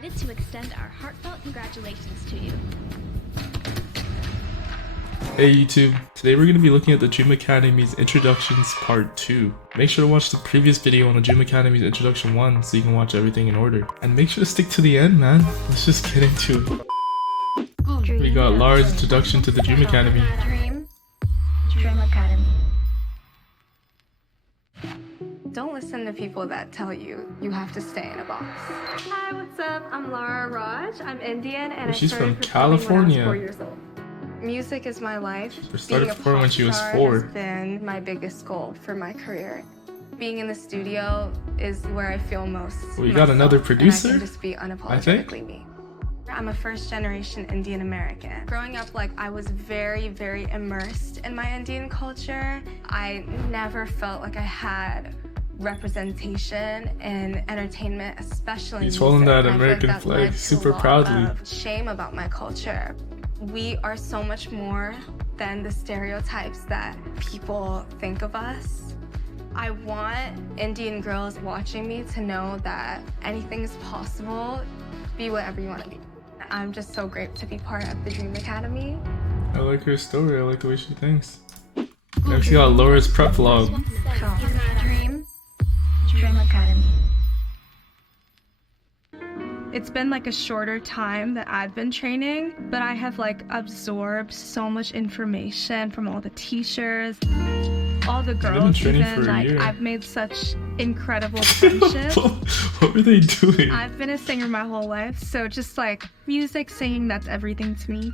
To extend our heartfelt congratulations to you. Hey YouTube, today we're going to be looking at the Dream Academy's Introductions Part 2. Make sure to watch the previous video on the Dream Academy's Introduction 1 so you can watch everything in order. And make sure to stick to the end, man. Let's just get into it. We got Lara's introduction to the Dream Academy. Dream Academy. Don't listen to people that tell you you have to stay in a box. Hi, what's up? I'm Lara Raj. I'm Indian and She's I started from performing California. when I was 4 years old. Music is my life. She started Being a performing when pop she was star 4. has been my biggest goal for my career. Being in the studio is where I feel most Well, you got another myself, producer? and I can just be unapologetically me. I'm a first-generation Indian American. Growing up, I was very, very immersed in my Indian culture. I never felt like I had representation in entertainment, especially He's holding music. that And I feel American that flag led to super a lot proudly. of shame about my culture. We are so much more than the stereotypes that people think of us. I want Indian girls watching me to know that anything is possible. Be whatever you want to be. I'm just so great to be part of the Dream Academy. I like her story, I like the way she thinks. Next we got Laura's prep vlog. Dream Academy. It's been a shorter time that I've been training, but I have absorbed so much information from all the teachers, all the girls training even. for a year. I've made such incredible friendships. What were they doing? I've been a singer my whole life, so just music, singing, that's everything to me.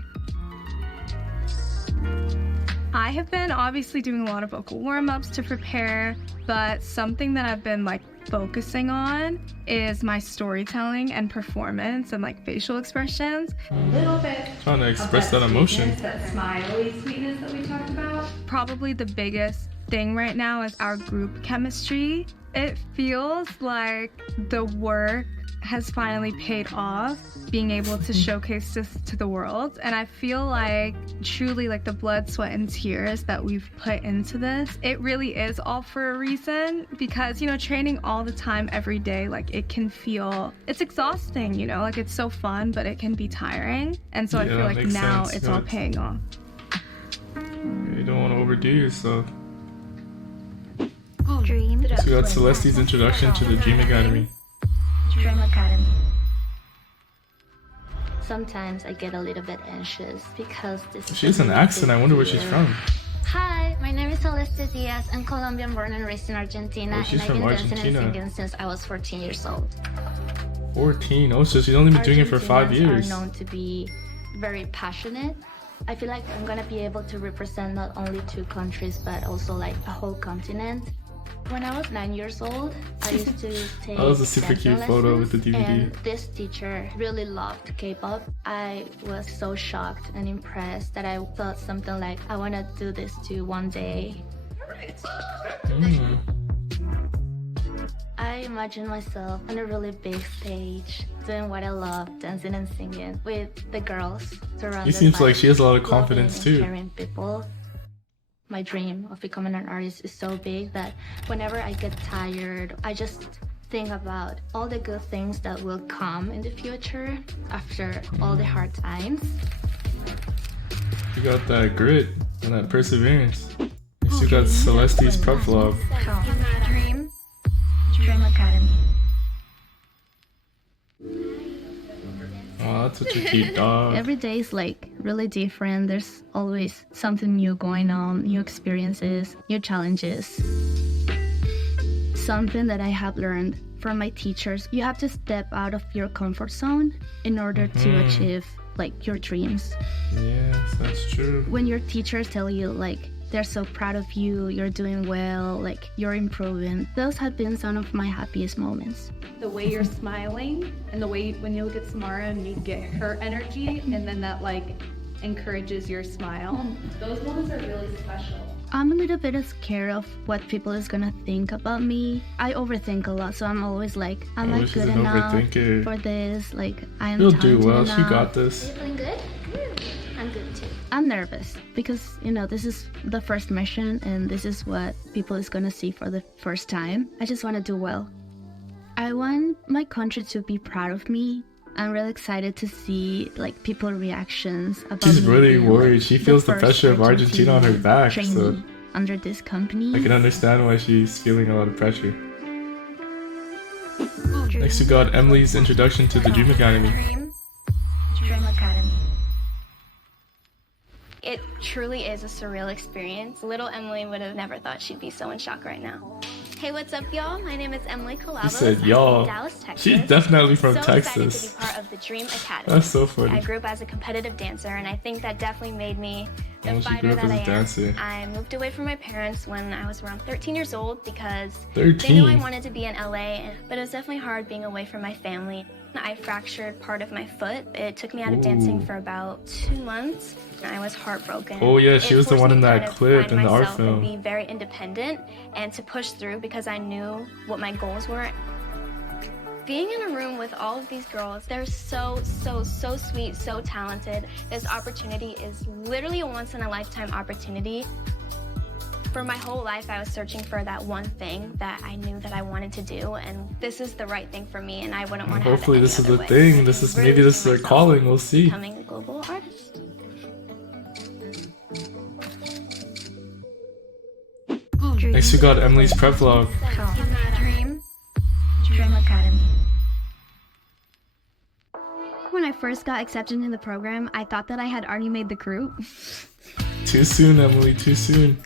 I have been obviously doing a lot of vocal warm-ups to prepare, but something that I've been focusing on is my storytelling and performance and facial expressions. A little bit Trying to express that emotion. that smiley sweetness that we talked about. Probably the biggest thing right now is our group chemistry. It feels like the work has finally paid off, being able to showcase this to the world. And I feel truly the blood, sweat, and tears that we've put into this, it really is all for a reason, because, training all the time, every day, it can feel, it's exhausting, it's so fun, but it can be tiring. And so I feel makes now sense. it's all paying off. You don't want to overdo yourself. Dream. So we got Celeste's introduction to the Dream Academy. Dream Academy. Sometimes I get a little bit anxious because this is She has an accent, I wonder where she's from. Hi, my name is Celeste Diaz. I'm Colombian, born and raised in Argentina, Oh, she's and I've from been dancing Argentina. and singing since I was 14 years old. 14? Oh, so she's only been doing it for 5 Argentinians years. are known to be very passionate. I feel like I'm gonna be able to represent not only 2 countries, but also a whole continent. When I was 9 years old, I used to take That was a super dancing cute photo with lessons, the DVD. and this teacher really loved K-pop. I was so shocked and impressed that I thought something like, I want to do this too one day. I imagine myself on a really big stage, doing what I love, dancing and singing with the girls surrounded She seems by like she has a lot of loving confidence and too. caring people. My dream of becoming an artist is so big that whenever I get tired, I just think about all the good things that will come in the future after all the hard times. You got that grit and that perseverance. Next we got Celeste's prep vlog. Dream. Dream Academy. Oh, that's such a cute dog. Every day is really different. There's always something new going on, new experiences, new challenges. Something that I have learned from my teachers, you have to step out of your comfort zone in order to achieve your dreams. Yes, that's true. When your teachers tell you they're so proud of you, you're doing well, you're improving, those have been some of my happiest moments. The way you're smiling and the way when you look at Samara and you get her energy and then that encourages your smile. Those moments are really special. I'm a little bit scared of what people is gonna think about me. I overthink a lot, so I'm always am I she's good an enough overthinker. for this? I am You'll talented do well, enough. she got this. Are you feeling good? I'm good too. I'm nervous because, this is the first mission and this is what people is gonna see for the first time. I just want to do well. I want my country to be proud of me. I'm really excited to see like people reactions about She's me really being, worried. like, She the feels the first pressure of Argentina on her Argentinian back, trainee so under this company. I can understand why she's feeling a lot of pressure. Next we got Emily's introduction to the Dream Academy. Dream Academy. It truly is a surreal experience. Little Emily would have never thought she'd be so in shock right now. Hey, what's up, y'all? My name is Emily Calabos. She said, I'm from y'all. Dallas, Texas. She's definitely from so Texas. excited to be part of the Dream Academy. That's so funny. I grew up as a competitive dancer, and I think that definitely made me the Oh, she fighter grew up that as a I am. dancer. I moved away from my parents when I was around 13 years old because 13? they knew I wanted to be in LA, but it was definitely hard being away from my family. I fractured part of my foot. It took me out of dancing for about 2 months. I was heartbroken. Oh yeah, she was the one in that It forced me clip to in the find art myself and film. be very independent and to push through because I knew what my goals were. Being in a room with all of these girls, they're so sweet, so talented. This opportunity is literally a once-in-a-lifetime opportunity. For my whole life, I was searching for that one thing that I knew that I wanted to do, and this is the right thing for me, and I wouldn't want to have it Hopefully any this is other the way. thing. I This can is really maybe this see is her myself calling. We'll see. becoming a global artist. Next we got Emily's prep vlog. Dream Academy. When I first got accepted into the program, I thought that I had already made the group. Too soon, Emily, too soon.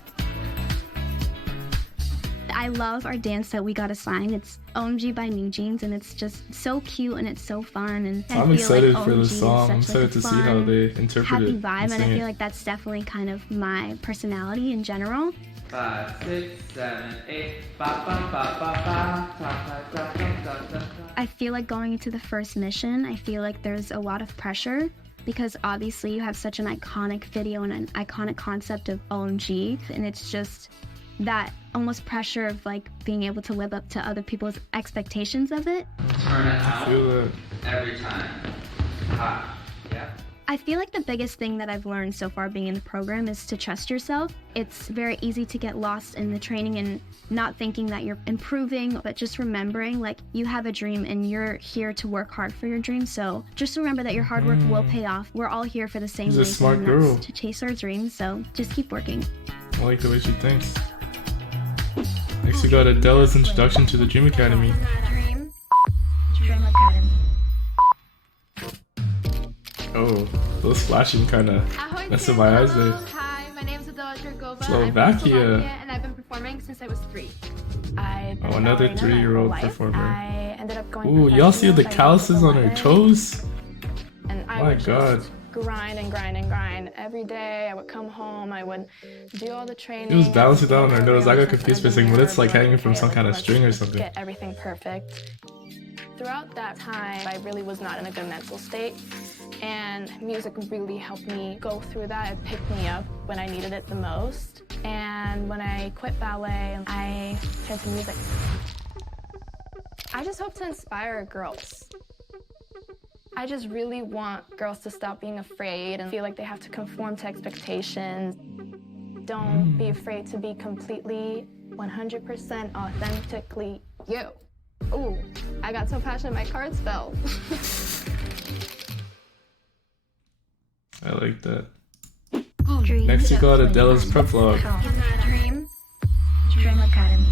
I love our dance that we got assigned. It's OMG by New Jeans, and it's just so cute and it's so fun. And I I'm feel excited like for the OMG is song. I'm such, like, excited a to see how fun, they interpret happy it. vibe, and I sing feel it. like that's definitely kind of my personality in general. 5, 6, 7, 8. Ba ba ba ba ba. Ta ta ta ta ta ta. I feel like going into the first mission, I feel like there's a lot of pressure because obviously you have such an iconic video and an iconic concept of OMG, and it's just that almost pressure of like being able to live up to other people's expectations of it. Turn it out Feel that. every time. Hot. Yeah. I feel like the biggest thing that I've learned so far being in the program is to trust yourself. It's very easy to get lost in the training and not thinking that you're improving, but just remembering like you have a dream and you're here to work hard for your dream. So just remember that your hard work will pay off. We're all here for the same She's a reason, smart and girl. that's to chase our dreams. So just keep working. I like the way she thinks. Next we got Adela's introduction to the Dream Academy. Dream Academy. Oh, those flashing kind of messed with my eyes there. Hi, my name is Adela Dragova. Slovakia. And I've been performing since I was 3. Oh, another 3-year-old performer. I ended up going Ooh, y'all see the calluses on her toes? And I My would God. just grind and grind and grind. Every day I would come home, I would do all the training. It was balancing and down on her nose. I got confused for a second, but it's like hanging from okay, some kind of let's string or something. Get everything perfect. Throughout that time, I really was not in a good mental state, and music really helped me go through that. It picked me up when I needed it the most. And when I quit ballet, I turned to music. I just hope to inspire girls. I just really want girls to stop being afraid and feel like they have to conform to expectations. Don't be afraid to be completely, 100% authentically you. Ooh, I got so passionate my cards fell. I like that. Next we got Adela's prep vlog. Dream Academy.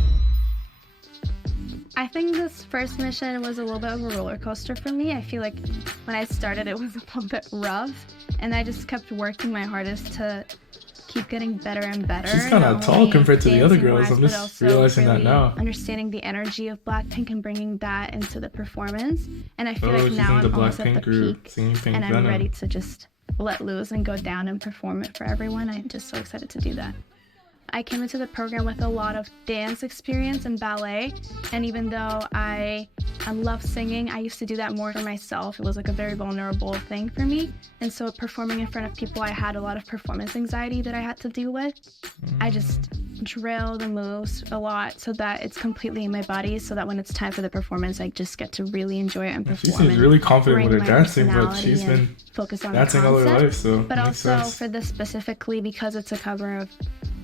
I think this first mission was a little bit of a roller coaster for me. I feel like when I started it was a little bit rough, and I just kept working my hardest to keep getting better and better. She's kind of not tall only compared to the other girls. dancing-wise, I'm but just also realizing that really now. Understanding the energy of Blackpink and bringing that into the performance. And I feel Oh, like she's now in the I'm almost at Blackpink the group, peak, singing Pink and I'm Venom. ready to just let loose and go down and perform it for everyone. I'm just so excited to do that. I came into the program with a lot of dance experience and ballet, and even though I love singing, I used to do that more for myself. It was like a very vulnerable thing for me, and so performing in front of people, I had a lot of performance anxiety that I had to deal with. I just drill the moves a lot so that it's completely in my body, so that when it's time for the performance, I just get to really enjoy it and perform. She seems and really confident with bring her my dancing, but personality she's and been focus on the dancing all her concept. life, so But makes also sense. for this specifically, because it's a cover of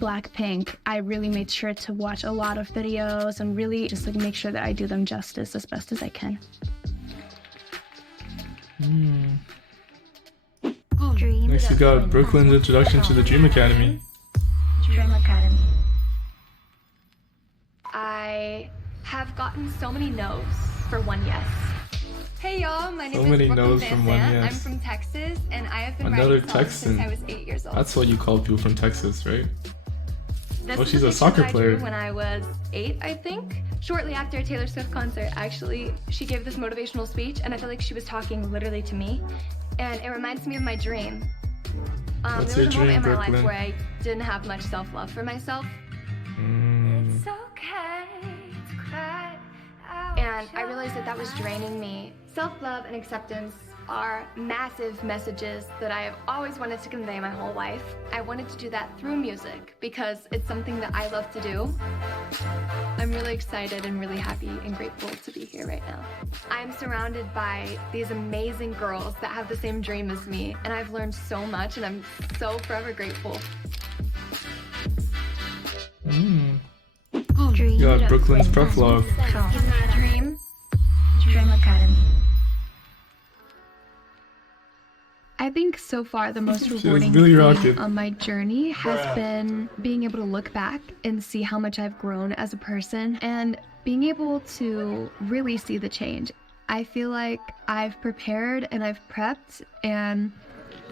Blackpink, I really made sure to watch a lot of videos and really just like make sure that I do them justice as best as I can. Next we got Brooklyn's introduction to the Dream Academy. Dream Academy. I have gotten so many no's for one yes. Hey y'all, my name So is many Brooklyn no's Van from one Sant. yes. I'm from Texas, and I have been Another writing songs since Texan. I was 8 years old. That's what you call people from Texas, right? This Oh, is she's a a picture soccer that I drew player. when I was 8, I think. Shortly after a Taylor Swift concert, actually, she gave this motivational speech, and I feel like she was talking literally to me. And it reminds me of my dream. What's There your was a moment dream, in my Brooklyn? life where I didn't have much self-love for myself. It's okay to cry out. And I realized that that was draining me. Self-love and acceptance are massive messages that I have always wanted to convey my whole life. I wanted to do that through music because it's something that I love to do. I'm really excited and really happy and grateful to be here right now. I'm surrounded by these amazing girls that have the same dream as me, and I've learned so much, and I'm so forever grateful. You got Brooklyn's prep vlog. Dream. Dream Academy. I think so far the most was rewarding really thing rocking. on my journey has been being able to look back and see how much I've grown as a person and being able to really see the change. I feel like I've prepared and I've prepped, and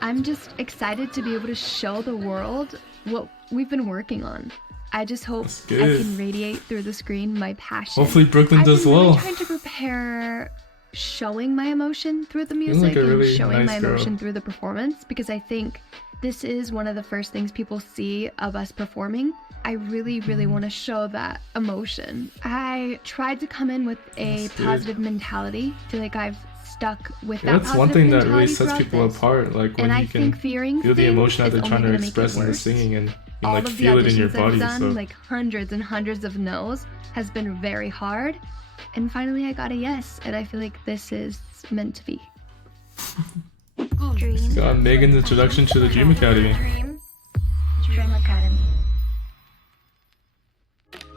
I'm just excited to be able to show the world what we've been working on. I just hope That's I good. can radiate through the screen my passion. Hopefully Brooklyn I've does been really well. trying to prepare showing my emotion through the look music like a and really showing nice my girl. emotion through the performance, because I think this is one of the first things people see of us performing. I really want to show that emotion. I tried to come in with a That's good. positive mentality. I feel like I've stuck with Yeah, that that's one positive thing that really mentality sets throughout people this. apart, like when And I you can think fearing feel the things emotion that is they're only trying to gonna make it express in the worse. singing, and you can All like of the feel it in your auditions I've body. done, So like hundreds and hundreds of no's, has been very hard. And finally I got a yes, and I feel like this is meant to be. we got Megan's introduction to the Dream Academy. Dream Academy.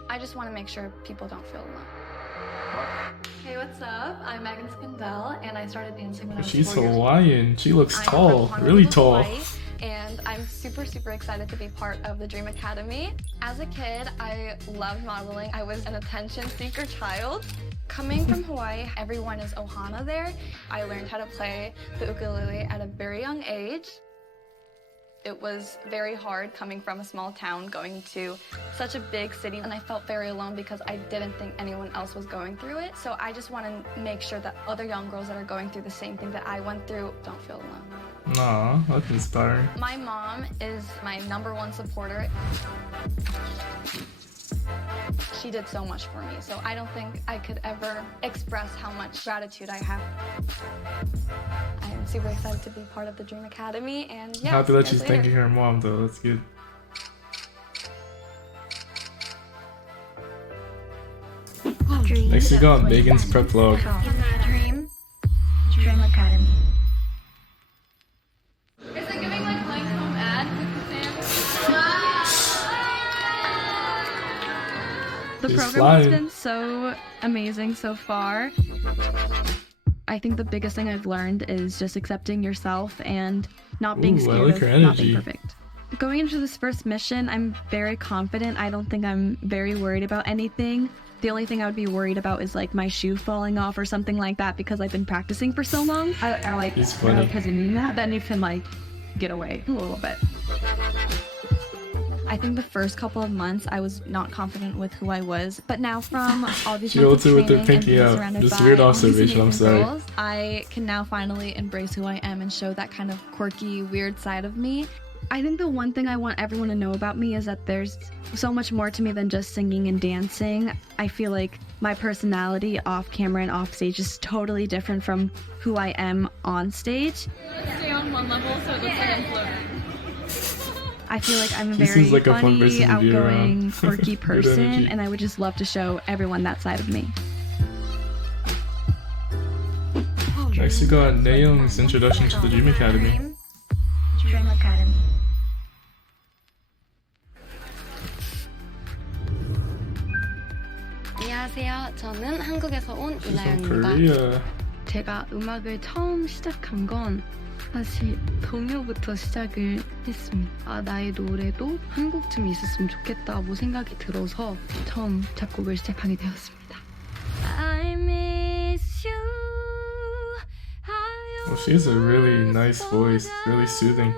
I just want to make sure people don't feel alone. Hey, what's up? I'm Megan Skindell, and I started dancing when I was She's 4 years old. Hawaiian. She looks I'm tall, from really Honolulu, tall. Hawaii, and I'm super excited to be part of the Dream Academy. As a kid, I loved modeling. I was an attention seeker child. Coming from Hawaii, everyone is ohana there. I learned how to play the ukulele at a very young age. It was very hard coming from a small town going to such a big city, and I felt very alone because I didn't think anyone else was going through it. So I just want to make sure that other young girls that are going through the same thing that I went through don't feel alone. Aw, that's inspiring. My mom is my #1 supporter. She did so much for me, so I don't think I could ever express how much gratitude I have. I am super excited to be part of the Dream Academy, and yeah, Happy see that you she's guys later. thanking her mom though. That's good. Next we got Megan's prep vlog. Dream. Dream Academy. Is it giving like Lancome ad with the The She's program flying. has been so amazing so far. I think the biggest thing I've learned is just accepting yourself and not being Ooh, I scared like of her not being energy. perfect. Going into this first mission, I'm very confident. I don't think I'm very worried about anything. The only thing I would be worried about is like my shoe falling off or something like that, because I've been practicing for so long. I like He's funny. because you mean that, then you can like get away a little bit. I think the first couple of months I was not confident with who I was, but now from all these She months of ulted with her training and pinky being out. surrounded Just by weird all these observation, I'm amazing sorry. girls, I can now finally embrace who I am and show that kind of quirky, weird side of me. I think the one thing I want everyone to know about me is that there's so much more to me than just singing and dancing. I feel like my personality off camera and off stage is totally different from who I am on stage. Stay on one level so it looks like I'm floating. I feel like I'm a She very seems like a fun funny, person to be outgoing, around. quirky Good person, energy. and I would just love to show everyone that side of me. Next we got Nayoung's introduction to the Dream Academy. Dream Academy. 안녕하세요. 저는 한국에서 온 She's from 이나영입니다. Korea. 제가 음악을 처음 시작한 건 사실 동요부터 시작을 했습니다. 아, 나의 노래도 한 곡쯤 있었으면 좋겠다고 생각이 들어서 처음 작곡을 시작하게 되었습니다. I miss you. Well, she has a really nice voice, really soothing.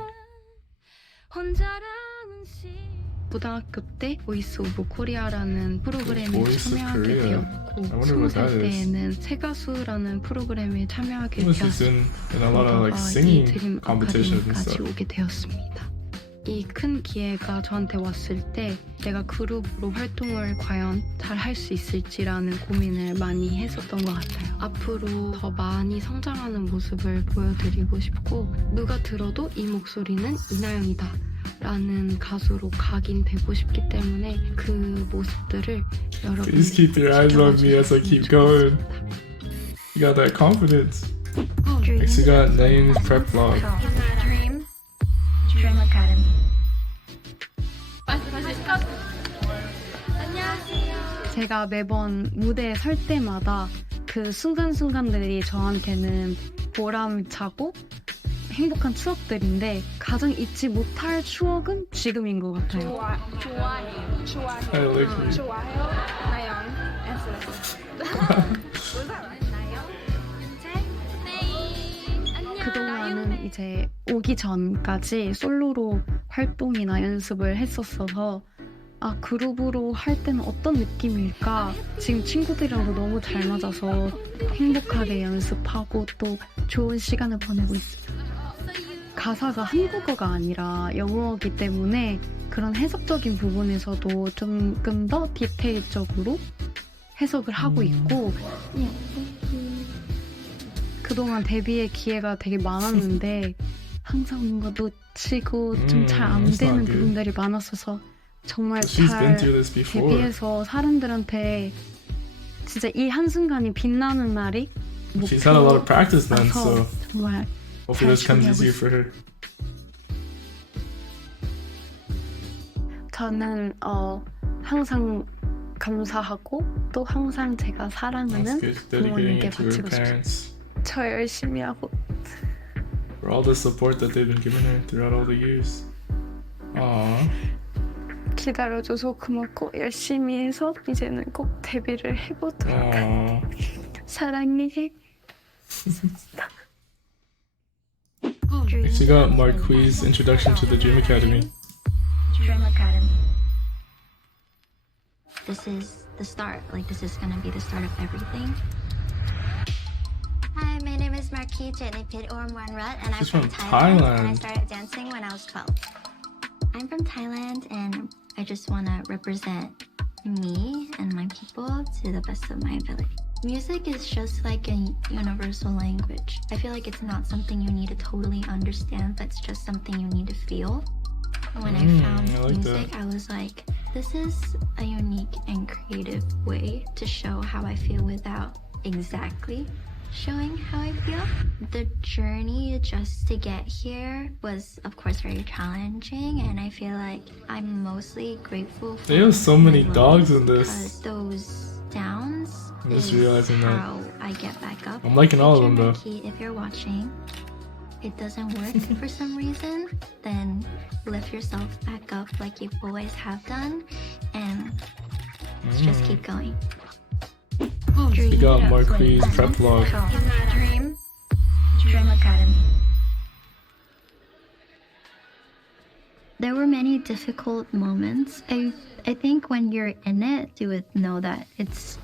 고등학교 때 보이스 오브 코리아라는 프로그램에 Voice of 참여하게 Korea. 되었고 I wonder what 20살 that is. 때에는 새 가수라는 프로그램에 참여하게 She was in a lot of like 이 singing 드림 competitions and 아카데미까지 stuff. 오게 되었습니다. 이 큰 기회가 저한테 왔을 때 내가 그룹으로 활동을 과연 잘 할 수 있을지라는 고민을 많이 했었던 것 같아요. 앞으로 더 많이 성장하는 모습을 보여드리고 싶고 누가 들어도 이 목소리는 이나영이다 라는 가수로 각인되고 싶기 때문에 그 모습들을 여러분들 Please keep your eyes on me as I keep going. You got that confidence. Next, you got Naeem's prep vlog. Dream Academy. 제가 매번 무대에 설 때마다 그 순간순간들이 저한테는 보람차고 행복한 추억들인데 가장 잊지 못할 추억은 지금인 것 같아요. I like you. 좋아요, 나영, and 그동안은 이제 오기 전까지 솔로로 활동이나 연습을 했었어서 아, 그룹으로 할 때는 어떤 느낌일까? 지금 친구들이랑도 너무 잘 맞아서 행복하게 연습하고 또 좋은 시간을 보내고 있어요. 가사가 한국어가 아니라 영어이기 때문에 그런 해석적인 부분에서도 조금 더 디테일적으로 해석을 하고 있고 그동안 데뷔의 기회가 되게 많았는데 항상 뭔가 놓치고 좀 잘 안 that's 되는 not good. 부분들이 많았어서 정말 She's been 잘 through this before. 데뷔해서 사람들한테 진짜 이 한순간이 빛나는 날이 She's had a lot of practice then, 목표라서 so 정말 hopefully this comes 준비하고 easier for her. 저는 항상 감사하고 또 항상 제가 That's 사랑하는 good. Dedicating 부모님께 it to her 바치고 싶어요. parents 저 열심히 하고 for all the support that they've been giving her throughout all the years. Aww. 기다려줘서 고맙고 열심히 해서 이제는 꼭 데뷔를 해보도록 Aww. 사랑해. Next, you got Marquis' introduction to the Dream Academy. Dream Academy. This is the start. Like, this is gonna be the start of everything. Hi, my name is Marquis Jetnipit Ormwanrat, and I'm She's from from Thailand. And I Thailand. started dancing when I was 12. I'm from Thailand, and I just want to represent me and my people to the best of my ability. Music is just like a universal language. I feel like it's not something you need to totally understand, but it's just something you need to feel. When I found I like music, that. I was like, this is a unique and creative way to show how I feel without exactly showing how I feel. The journey just to get here was, of course, very challenging, and I feel like I'm mostly grateful for They have so my many lows, dogs in this. because those downs I'm just is realizing that. how I get back up. I'm liking all of them, Teacher though. Marquis, if you're watching, it doesn't work for some reason, then lift yourself back up like you always have done, and let's just keep going. We got Marquis' prep vlog. Dream Academy. There were many difficult moments. I think when you're in it, you would know that it's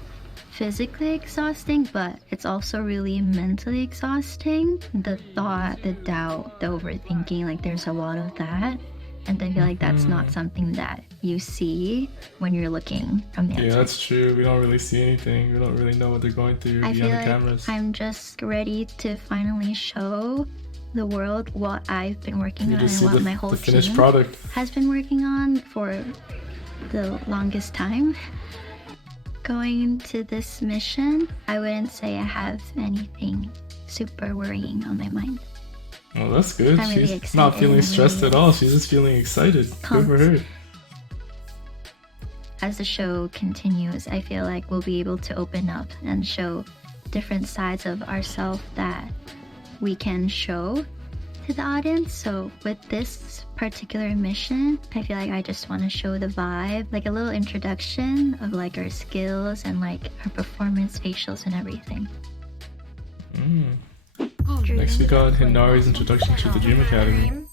physically exhausting, but it's also really mentally exhausting. The thought, the doubt, the overthinking, like there's a lot of that. And I feel like that's not something that you see when you're looking from the outside. Yeah, that's true. We don't really see anything. We don't really know what they're going through I behind feel the like cameras. I'm just ready to finally show the world what I've been working You on just and see what my whole the finished team product. has been working on for the longest time. Going into this mission, I wouldn't say I have anything super worrying on my mind. Oh, that's good. I'm really She's not excited feeling and stressed really at all. She's just feeling excited. Good for her. As the show continues, I feel like we'll be able to open up and show different sides of ourselves that we can show to the audience. So with this particular mission, I feel like I just want to show the vibe, like a little introduction of like our skills and like our performance, facials and everything. Next we got Hinari's introduction to the Dream Academy.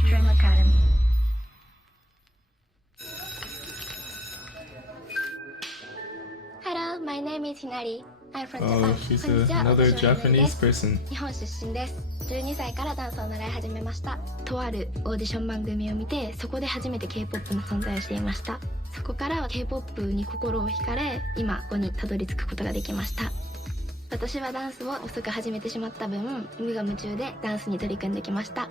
Dream Academy. Hello, my name is Hinari. I'm from Oh, Japan. she's こんにちは、 another 私は Japanese person. 日本出身です。12歳からダンスを習い始めました。とあるオーディション番組を見て、そこで初めて K-POP の存在を知りました。そこからは K-POP に心を惹かれ、今ここにたどり着くことができました。私はダンスを遅く始めてしまった分、無我夢中でダンスに取り組んできました。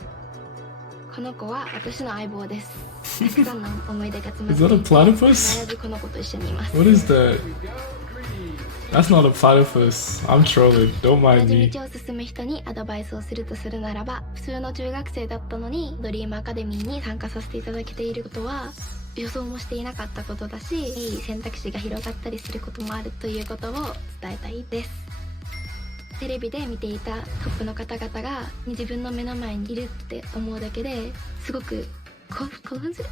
この子は私の相棒です。たくさんの思い出が詰ま Is that a って platypus? 必ずこの子と一緒にいます。 What is that? That's not a platypus. I'm trolling. Don't 同 mind じ me. 道を進む人にアドバイスをするとするならば、普通の中学生だったのにドリームアカデミーに参加させていただけていることは予想もしていなかったことだし、いい選択肢が広がったりすることもあるということを伝えたいです。テレビで見ていたトップの方々が自分の目の前にいるって思うだけですごく興奮する。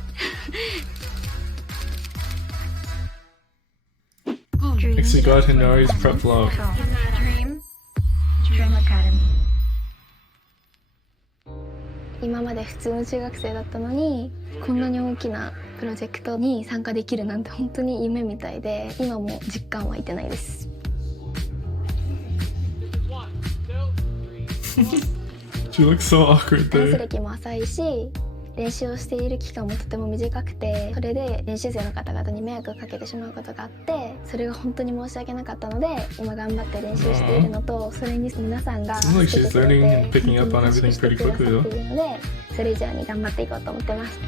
Next we got Hinari's prep vlog. Dream Academy. 今まで普通の中学生だったのにこんなに大きなプロジェクトに参加できるなんて本当に夢みたいで、今も実感湧いてないです。She looks so awkward ダンス there. 歴も浅いし、練習をしている期間もとても短くて、それで練習生の方々に迷惑をかけてしまうことがあって、それが本当に申し訳なかったので、今頑張って練習しているのと、それに皆さんが Seems like she's learning and picking up on 本当に everything pretty してくださって quickly い though. るので、それ以上に頑張っていこうと思ってます。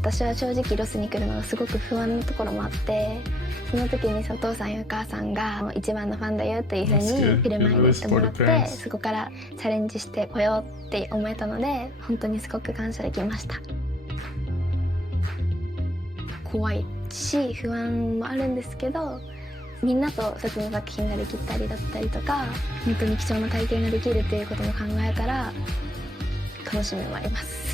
私は正直ロスに来るのがすごく不安なところもあって、その時にお父さんやお母さんが一番のファンだよというふうに振る舞いに行ってもらって、そこからチャレンジしてこようって思えたので、本当にすごく感謝できました。怖いし不安もあるんですけど、みんなと一つの作品ができたりだったりとか、本当に貴重な体験ができるっていうことも考えたら楽しみもあります。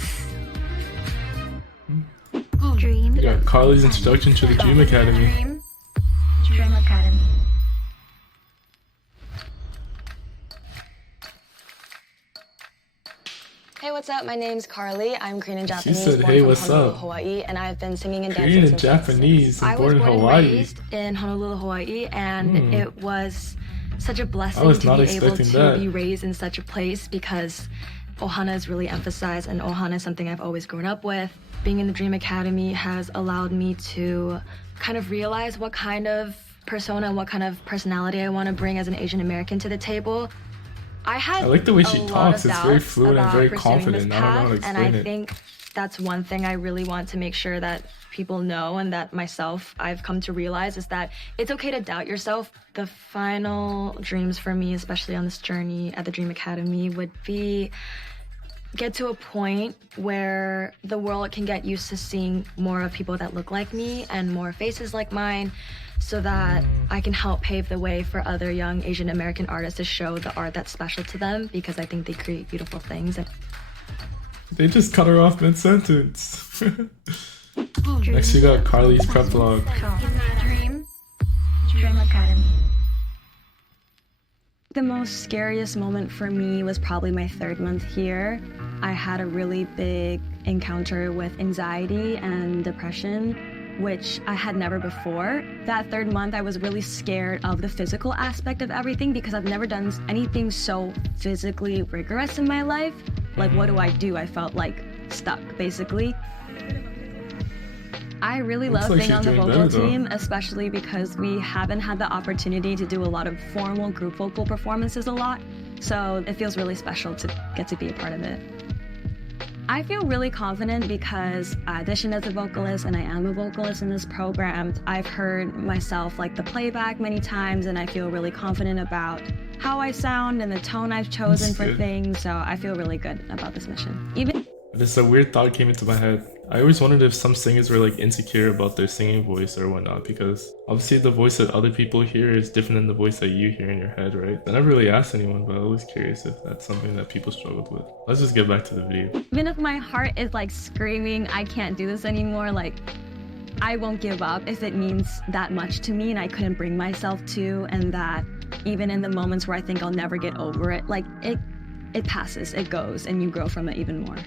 We got Carly's introduction to the Dream Academy. Dream Academy. Hey, what's up? My name's Carly. I'm Korean and Japanese, said, born "Hey, from what's Honolulu, up?" Hawaii, and I've been singing and dancing Korean and since I was Japanese 6. and I born was in born and Hawaii. raised in Honolulu, Hawaii, and it was such a blessing was to not be able expecting to that. be raised in such a place because Ohana is really emphasized, and Ohana is something I've always grown up with. Being in the Dream Academy has allowed me to kind of realize what kind of persona, what kind of personality I want to bring as an Asian American to the table. I like the way she a lot talks. of It's very doubts fluent and about very pursuing confident. this I don't know how to path, and explain I it. think that's one thing I really want to make sure that people know, and that myself I've come to realize, is that it's okay to doubt yourself. The final dreams for me, especially on this journey at the Dream Academy, would be get to a point where the world can get used to seeing more of people that look like me and more faces like mine, so that I can help pave the way for other young Asian American artists to show the art that's special to them, because I think they create beautiful things. They just cut her off mid-sentence. Next we got Carly's prep vlog. Dream Academy. The most scariest moment for me was probably my 3rd month here. I had a really big encounter with anxiety and depression, which I had never before. That 3rd month, I was really scared of the physical aspect of everything because I've never done anything so physically rigorous in my life. Like, what do? I felt like stuck, basically. I really love like being on the she's doing vocal better, though. team, especially because we haven't had the opportunity to do a lot of formal group vocal performances a lot. So it feels really special to get to be a part of it. I feel really confident because I auditioned as a vocalist and I am a vocalist in this program. I've heard myself like the playback many times, and I feel really confident about how I sound and the tone I've chosen That's for good. things. So I feel really good about this mission. Just a weird thought came into my head. I always wondered if some singers were like insecure about their singing voice or whatnot, because obviously the voice that other people hear is different than the voice that you hear in your head, right? I never really asked anyone, but I'm always curious if that's something that people struggled with. Let's just get back to the video. Even if my heart is like screaming, I can't do this anymore, like I won't give up if it means that much to me and I couldn't bring myself to, and that even in the moments where I think I'll never get over it, like it passes, it goes, and you grow from it even more.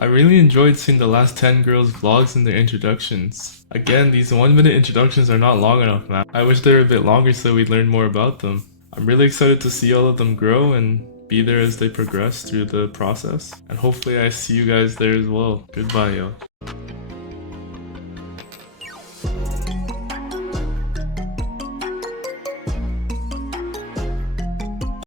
I really enjoyed seeing the last 10 girls' vlogs and their introductions. Again, these 1-minute introductions are not long enough, man. I wish they were a bit longer so we'd learn more about them. I'm really excited to see all of them grow and be there as they progress through the process. And hopefully I see you guys there as well. Goodbye, y'all.